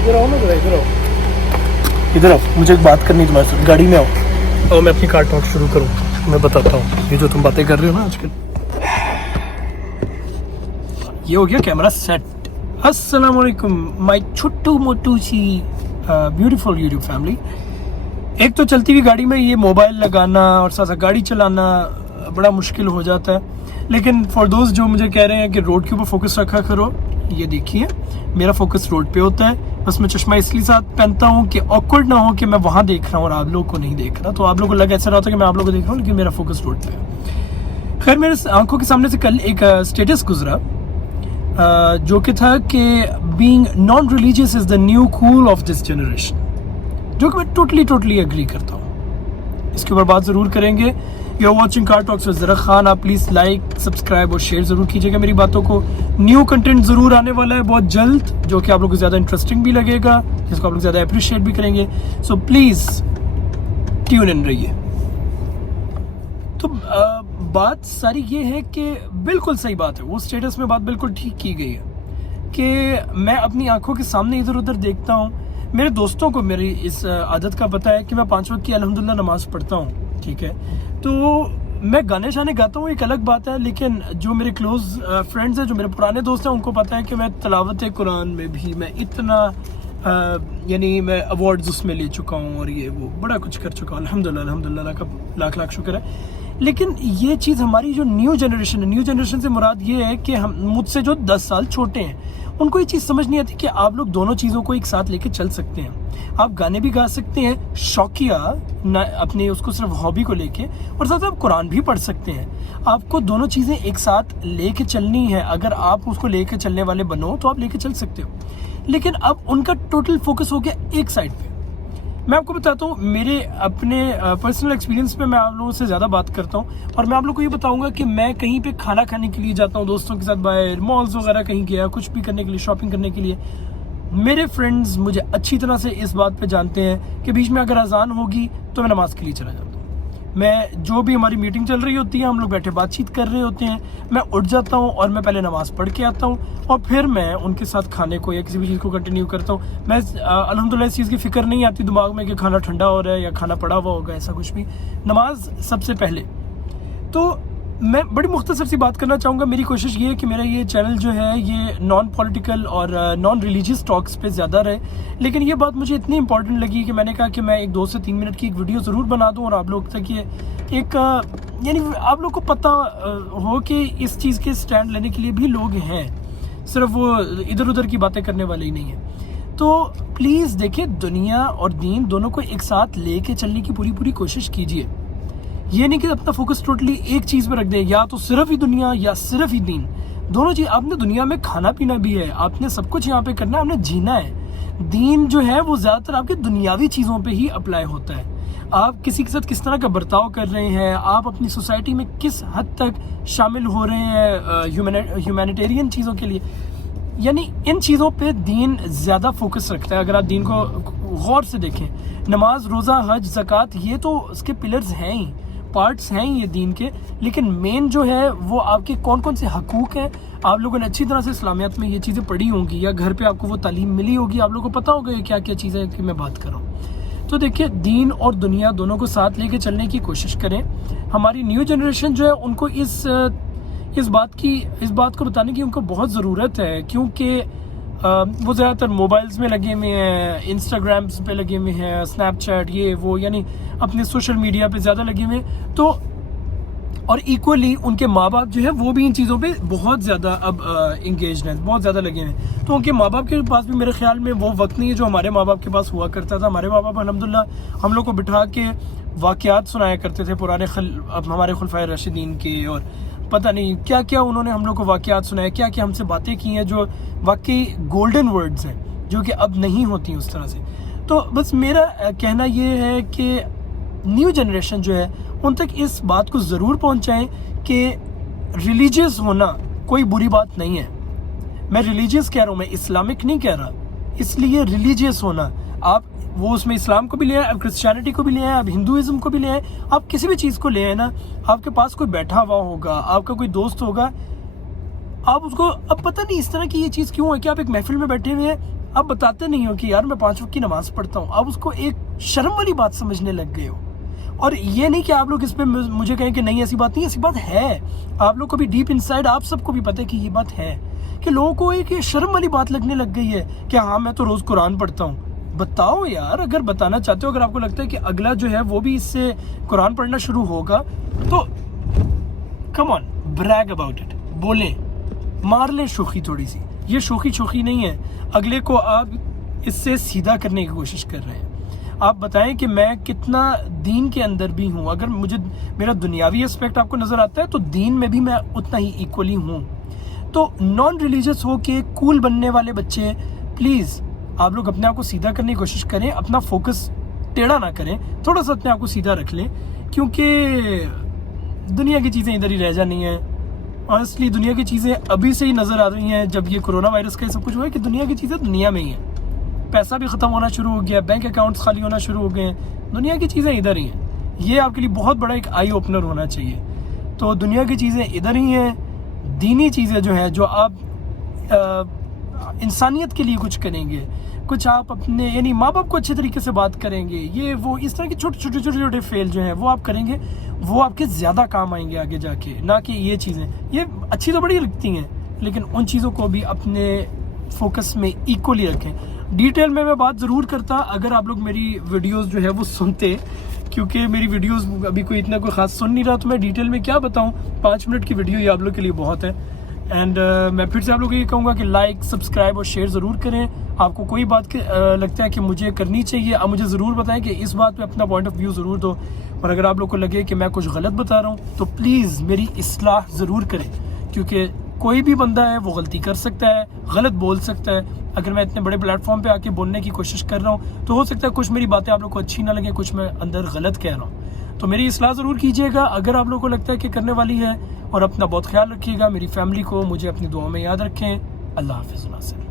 इधर आओ ना ज़रा, इधर आओ, मुझे एक बात करनी तुम्हारे साथ, गाड़ी में आओ और मैं अपनी कार टॉक शुरू करूँ। मैं बताता हूँ ये जो तुम बातें कर रहे हो ना आजकल, ये हो गया कैमरा सेट। अस्सलाम वालेकुम माय छोटू मोटू सी ब्यूटीफुल यूट्यूब फैमिली। एक तो चलती हुई गाड़ी में ये मोबाइल लगाना और साथ साथ गाड़ी चलाना बड़ा मुश्किल हो जाता है, लेकिन फॉर दोस्त जो मुझे कह रहे हैं कि रोड के ऊपर फोकस रखा करो, ये देखिए मेरा फोकस रोड पे होता है। बस मैं चश्मा इसलिए साथ पहनता हूँ कि ऑकवर्ड ना हो कि मैं वहाँ देख रहा हूँ और आप लोगों को नहीं देख रहा, तो आप लोगों को लग ऐसा रहा था कि मैं आप लोगों को देख रहा हूँ, लेकिन मेरा फोकस रोड पे है। खैर मेरे आंखों के सामने से कल एक स्टेटस गुजरा जो कि था कि being non religious is the new cool off this generation, जो कि मैं टोटली एग्री करता हूँ। इसके ऊपर बात ज़रूर करेंगे। You are watching car talks with Zara Khan. आप प्लीज़ लाइक सब्सक्राइब और शेयर ज़रूर कीजिएगा मेरी बातों को। न्यू कंटेंट ज़रूर आने वाला है बहुत जल्द, जो कि आप लोग को ज़्यादा इंटरेस्टिंग भी लगेगा, जिसको आप लोग ज़्यादा अप्रिशिएट भी करेंगे। सो प्लीज़ ट्यून इन रहिए। तो बात सारी ये है कि बिल्कुल सही बात है, वो स्टेटस में बात बिल्कुल ठीक की गई है कि मैं अपनी आंखों के सामने इधर उधर देखता हूँ। मेरे दोस्तों को मेरी इस आदत का पता है कि मैं 5 वक्त की अल्हम्दुलिल्लाह नमाज पढ़ता हूँ, ठीक है। तो मैं गाने शाने गाता हूँ, एक अलग बात है, लेकिन जो मेरे क्लोज फ्रेंड्स हैं, जो मेरे पुराने दोस्त हैं, उनको पता है कि मैं तिलावत कुरान में भी मैं इतना यानी मैं अवार्ड्स उसमें ले चुका हूँ और ये वो बड़ा कुछ कर चुका हूँ, अल्हम्दुलिल्लाह का लाख लाख शुक्र है। लेकिन ये चीज़ हमारी जो न्यू जनरेशन है, न्यू जनरेशन से मुराद ये है कि हम मुझसे जो 10 साल छोटे हैं, उनको ये चीज़ समझ नहीं आती कि आप लोग दोनों चीज़ों को एक साथ लेके चल सकते हैं। आप गाने भी गा सकते हैं शौकिया ना अपने उसको सिर्फ हॉबी को लेके, और साथ आप कुरान भी पढ़ सकते हैं। आपको दोनों चीज़ें एक साथ लेके चलनी है। अगर आप उसको लेके चलने वाले बनो तो आप लेके चल सकते हो, लेकिन अब उनका टोटल फोकस हो गया एक साइड पे। मैं आपको बताता हूँ मेरे अपने पर्सनल एक्सपीरियंस पे मैं आप लोगों से ज़्यादा बात करता हूँ, और मैं आप लोगों को ये बताऊँगा कि मैं कहीं पे खाना खाने के लिए जाता हूँ दोस्तों के साथ, बाहर मॉल्स वगैरह कहीं गया, कुछ भी करने के लिए, शॉपिंग करने के लिए, मेरे फ्रेंड्स मुझे अच्छी तरह से इस बात पे जानते हैं कि बीच में अगर अजान होगी तो मैं नमाज़ के लिए चला जाता हूँ। मैं जो भी हमारी मीटिंग चल रही होती है, हम लोग बैठे बातचीत कर रहे होते हैं, मैं उठ जाता हूँ और मैं पहले नमाज़ पढ़ के आता हूँ और फिर मैं उनके साथ खाने को या किसी भी चीज़ को कंटिन्यू करता हूँ। मैं अल्हम्दुलिल्लाह इस चीज़ की फ़िक्र नहीं आती दिमाग में कि खाना ठंडा हो रहा है या खाना पड़ा हुआ होगा, ऐसा कुछ भी। नमाज सबसे पहले। तो मैं बड़ी मुख्तसर सी बात करना चाहूँगा। मेरी कोशिश ये है कि मेरा ये चैनल जो है ये नॉन पॉलिटिकल और नॉन रिलीजियस टॉक्स पे ज़्यादा रहे, लेकिन ये बात मुझे इतनी इंपॉर्टेंट लगी कि मैंने कहा कि मैं एक 2 से 3 मिनट की एक वीडियो ज़रूर बना दूँ और आप लोग तक ये एक यानी आप लोग को पता हो कि इस चीज़ के स्टैंड लेने के लिए भी लोग हैं, सिर्फ वो इधर उधर की बातें करने वाले ही नहीं हैं। तो प्लीज़ देखिए, दुनिया और दीन दोनों को एक साथ लेके चलने की पूरी कोशिश कीजिए। ये नहीं कि अपना फोकस टोटली एक चीज़ पर रख दें, या तो सिर्फ ही दुनिया या सिर्फ ही दीन। दोनों चीज़, आपने दुनिया में खाना पीना भी है, आपने सब कुछ यहाँ पे करना है, आपने जीना है। दीन जो है वो ज़्यादातर आपके दुनियावी चीज़ों पे ही अप्लाई होता है। आप किसी के साथ किस तरह का बर्ताव कर रहे हैं, आप अपनी सोसाइटी में किस हद तक शामिल हो रहे हैं ह्यूमैनिटेरियन चीज़ों के लिए, यानी इन चीज़ों पे दीन ज़्यादा फोकस रखता है। अगर आप दीन को गौर से देखें, नमाज, रोज़ा, हज, ज़कात, ये तो उसके पिलर्स हैं ही, पार्ट्स हैं ये दीन के, लेकिन मेन जो है वो आपके कौन कौन से हकूक़ हैं। आप लोगों ने अच्छी तरह से इस्लामियत में ये चीज़ें पढ़ी होंगी या घर पे आपको वो तालीम मिली होगी, आप लोगों को पता होगा ये क्या क्या चीज़ें की मैं बात कर रहा हूँ। तो देखिए, दीन और दुनिया दोनों को साथ लेके चलने की कोशिश करें। हमारी न्यू जनरेशन जो है उनको इस बात को बताने की उनको बहुत ज़रूरत है, क्योंकि वो ज़्यादातर मोबाइल्स में लगे हुए हैं, इंस्टाग्राम्स पे लगे हुए हैं, स्नैपचैट, ये वो, यानी अपने सोशल मीडिया पे ज़्यादा लगे हुए हैं। तो और इक्वली उनके माँ बाप जो है वो भी इन चीज़ों पे बहुत ज़्यादा अब इंगेज्ड हैं, बहुत ज़्यादा लगे हुए हैं। तो उनके माँ बाप के पास भी मेरे ख्याल में वो वक्त नहीं है जो हमारे माँ बाप के पास हुआ करता था। हमारे माँ बाप अल्हम्दुलिल्लाह हम लोग को बिठा के वाक़यात सुनाया करते थे पुराने हमारे खुलफाए राशिदीन के, और पता नहीं क्या क्या उन्होंने हम लोग को वाक़यात सुनाए, क्या क्या हमसे बातें की हैं जो वाकई गोल्डन वर्ड्स हैं, जो कि अब नहीं होती उस तरह से। तो बस मेरा कहना ये है कि न्यू जनरेशन जो है उन तक इस बात को ज़रूर पहुंचाएं कि रिलीजियस होना कोई बुरी बात नहीं है। मैं रिलीजियस कह रहा हूँ, मैं इस्लामिक नहीं कह रहा। इसलिए रिलीजियस होना, आप वो उसमें इस्लाम को भी ले आए, आप क्रिश्चियनिटी को भी ले आए, आप हिंदुइज्म को भी ले आए, आप किसी भी चीज़ को ले आए ना, आपके पास कोई बैठा हुआ होगा, आपका कोई दोस्त होगा, آپ اس کو اب پتہ نہیں اس طرح کی یہ چیز کیوں ہے کہ آپ ایک محفل میں بیٹھے ہوئے ہیں, آپ بتاتے نہیں ہو کہ یار میں 5 وقت کی نماز پڑھتا ہوں, آپ اس کو ایک شرم والی بات سمجھنے لگ گئے ہو. اور یہ نہیں کہ آپ لوگ اس پہ مجھے کہیں کہ نہیں ایسی بات نہیں, ایسی بات ہے. آپ لوگ کو بھی ڈیپ انسائیڈ آپ سب کو بھی پتہ ہے کہ یہ بات ہے, کہ لوگوں کو ایک شرم والی بات لگنے لگ گئی ہے کہ ہاں میں تو روز قرآن پڑھتا ہوں. بتاؤ یار, اگر بتانا چاہتے ہو, اگر آپ کو لگتا ہے کہ اگلا جو ہے وہ بھی اس سے قرآن پڑھنا شروع ہوگا تو کم آن بریگ اباؤٹ اٹ, بولیں, مار لیں شوخی تھوڑی سی. یہ شوخی نہیں ہے, اگلے کو آپ اس سے سیدھا کرنے کی کوشش کر رہے ہیں. آپ بتائیں کہ میں کتنا دین کے اندر بھی ہوں. اگر مجھے میرا دنیاوی اسپیکٹ آپ کو نظر آتا ہے تو دین میں بھی میں اتنا ہی ایکولی ہوں. تو نان ریلیجس ہو کے کول بننے والے بچے, پلیز آپ لوگ اپنے آپ کو سیدھا کرنے کی کوشش کریں, اپنا فوکس ٹیڑھا نہ کریں, تھوڑا سا اپنے آپ کو سیدھا رکھ لیں, کیونکہ دنیا کی چیزیں ادھر ہی رہ جانی ہیں. آنیسٹلی دنیا کی چیزیں ابھی سے ہی نظر آ رہی ہیں, جب یہ کرونا وائرس کا سب کچھ ہوا ہے, کہ دنیا کی چیزیں دنیا میں ہی ہیں. پیسہ بھی ختم ہونا شروع ہو گیا, بینک اکاؤنٹس خالی ہونا شروع ہو گئے ہیں, دنیا کی چیزیں ادھر ہی ہیں. یہ آپ کے لیے بہت بڑا ایک آئی اوپنر ہونا چاہیے. تو دنیا کی چیزیں ادھر ہی ہیں, دینی چیزیں جو ہیں, جو آپ انسانیت کے لیے کچھ کریں گے, کچھ آپ اپنے یعنی ماں باپ کو اچھے طریقے سے بات کریں گے, یہ وہ اس طرح کے چھوٹے فیل جو ہیں وہ آپ کریں گے, وہ آپ کے زیادہ کام آئیں گے آگے جا کے. نہ کہ یہ چیزیں, یہ اچھی تو بڑی لگتی ہیں, لیکن ان چیزوں کو بھی اپنے فوکس میں ایکولی رکھیں. ڈیٹیل میں بات ضرور کرتا اگر آپ لوگ میری ویڈیوز جو ہے وہ سنتے, کیونکہ میری ویڈیوز ابھی کوئی اتنا کوئی خاص سن نہیں رہا, تو میں ڈیٹیل میں کیا بتاؤں. 5 منٹ کی ویڈیو یہ آپ لوگ کے لیے بہت ہے. اینڈ میں پھر سے آپ لوگوں کو یہ کہوں گا کہ لائک, سبسکرائب اور شیئر ضرور کریں. آپ کو کوئی بات لگتا ہے کہ مجھے کرنی چاہیے, آپ مجھے ضرور بتائیں کہ اس بات پہ اپنا پوائنٹ آف ویو ضرور دو. اور اگر آپ لوگ کو لگے کہ میں کچھ غلط بتا رہا ہوں تو پلیز میری اصلاح ضرور کریں, کیونکہ کوئی بھی بندہ ہے وہ غلطی کر سکتا ہے, غلط بول سکتا ہے. اگر میں اتنے بڑے پلیٹ فارم پہ آ کے بولنے کی کوشش کر رہا ہوں تو ہو سکتا ہے کچھ میری باتیں آپ لوگ کو اچھی نہ لگیں, کچھ میں اندر غلط کہہ رہا ہوں. تو میری اصلاح ضرور کیجیے گا اگر آپ لوگوں کو لگتا ہے کہ کرنے والی ہے. اور اپنا بہت خیال رکھیے گا, میری فیملی کو مجھے اپنی دعاؤں میں یاد رکھیں. اللہ حافظ. ناصر.